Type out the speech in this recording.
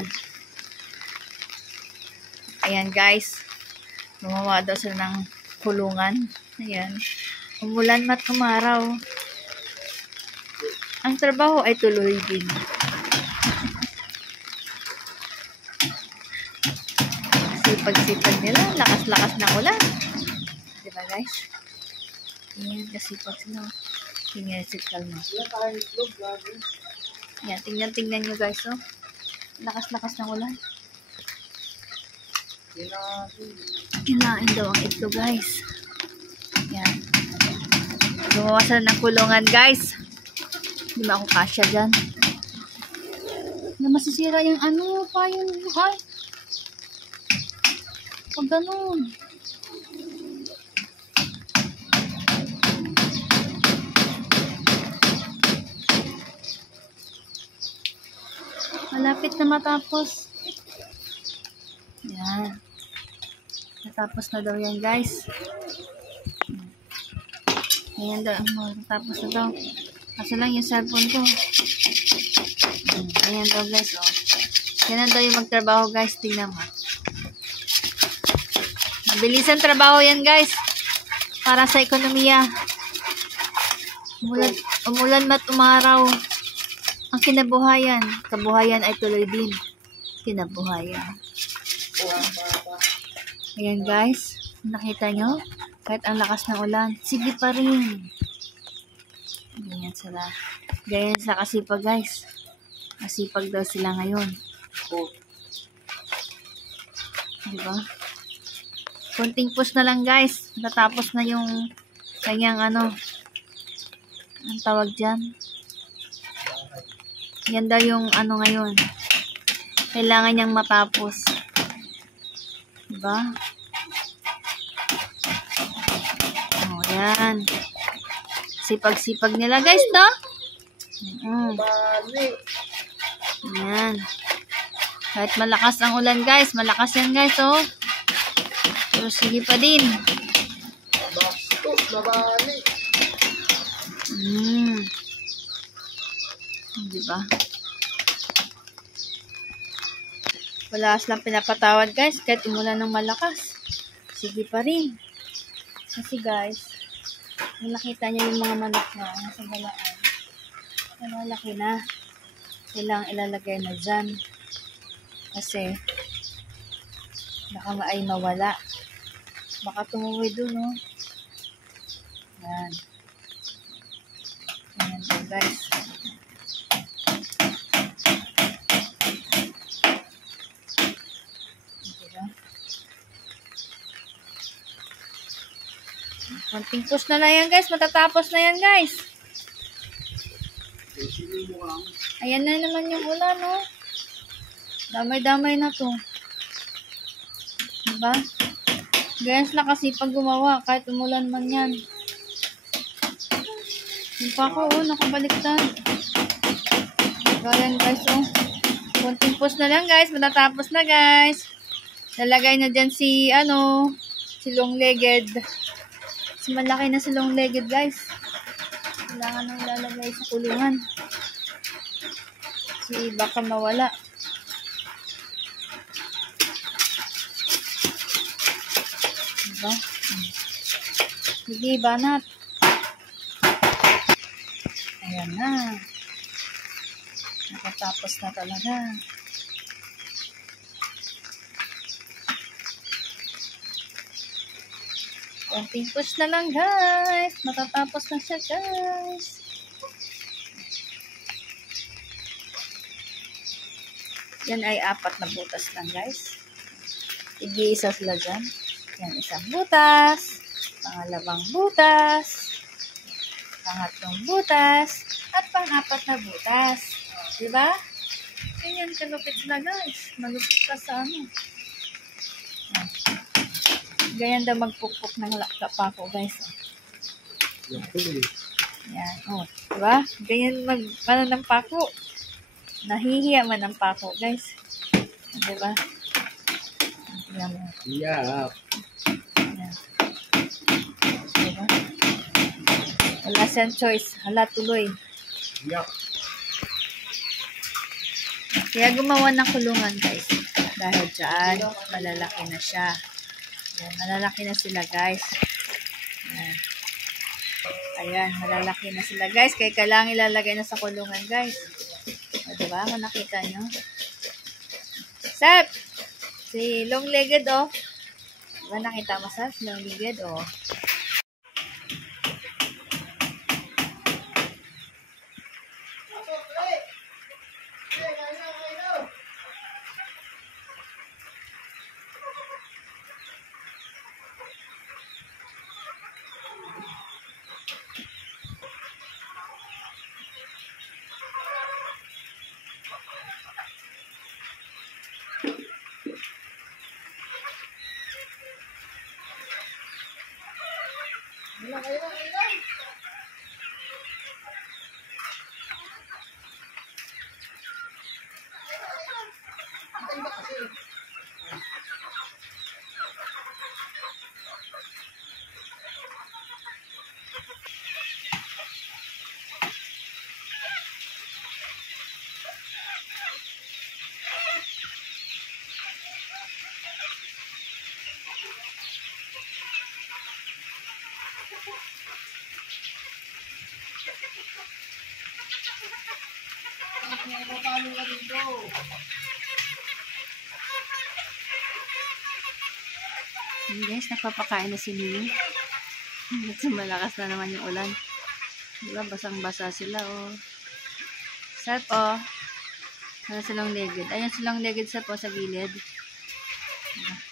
Ayan. Ayan guys. Gumawa daw sila ng kulungan. Ayan. Umulan mat umaraw. Ang trabaho ay tuloy din. Sipag-sipag nila. Lakas-lakas ng ulan. Diba guys? Ayan. Kasipag sila. Tingnan si Kalma. Ayan. Tingnan nyo guys. Oh. Lakas-lakas ng ulan. Kinain daw ang itlog guys. Yan. Gumawa sila ng kulungan guys. Hindi ba ako kasya dyan? Na masisira yung ano pa yung ay. Pag ganun. Malapit na matapos. Yan. Natapos na daw yan guys. Ayan daw. Natapos na daw. Kasi lang yung cellphone ko. Ayan daw guys. Oh. Yan daw yung magtrabaho guys. Tingnan mo. Mabilisan trabaho yan guys. Para sa ekonomiya. Umulan mat umaraw. Ang kinabuhayan. Kabuhayan ay tuloy din. Kinabuhayan. Ayan guys. Nakita nyo? Kahit ang lakas ng ulan. Sige pa rin. Ganyan sila. Ganyan sa kasipag guys. Kasipag daw sila ngayon. Diba? Kunting push na lang guys. Natapos na yung kanyang ano. Ang tawag dyan. Yan daw yung ano ngayon. Kailangan niyang matapos. Diba? O, yan. Sipag-sipag nila guys, no? Yan. Kahit malakas ang ulan guys. Malakas yan guys, oh. Pero sige pa din. Diba? Wala silang pinapatawad guys. Kahit umulan ng malakas. Sige pa rin. Kasi guys, nakita niyo yung mga manok na nasa galaan. Malaki na. Kailangan ilalagay na dyan. Kasi baka ay mawala. Baka tumuwi dun, no? Yan. Yan po guys. Konting push na lang yan guys. Matatapos na yan guys. Ayan na naman yung ulan, no? Damay-damay na to. Diba? Ganyan sila kasi pag gumawa. Kahit umulan man yan. Yung pa ko, oh. Nakabaliktad. Ganyan guys, oh. Konting push na lang guys. Matatapos na guys. Lalagay na dyan si, ano, si long-legged. Mas malaki na si long-legged guys. Kailangan nang lalagay sa kulungan. Kasi baka mawala. Diba? Sige, banat. Ayan na. Nakatapos na talaga. Konting push na lang guys. Matatapos na siya guys. Yan ay 4 na butas lang guys. Igi-isa sila dyan. Yan, isang butas. Pangalawang butas. Pangatlong butas. At pang-4 na butas. Diba? Ganyan kalupit na guys. Malupit pa sa ano. Ganyan daw magpukpok ng pako guys. Yan. Oh, diba? Ganyan ano ng pako. Nahihiya man ang pako guys. Diba? Yan. Yeah. Yan. Diba? Wala siyang choice. Hala tuloy. Yeah. Kaya gumawa ng kulungan guys. Dahil dyan, malalaki na siya. Ayan, malalaki na sila guys. Ayan. Ayan, malalaki na sila guys. Kaya kailangan ilalagay na sa kulungan guys. O, diba? Kung nakita nyo. Sep! Si long-legged oh. Diba nakita mo Sep? Long-legged oh. Ayan guys, nagpapakain na si Mimi. Kasi malakas na naman yung ulan. Diba, basang-basa sila, oh. Sep, oh. Ano silang legged? Ayan silang legged, Sep, oh, sa gilid. Diba?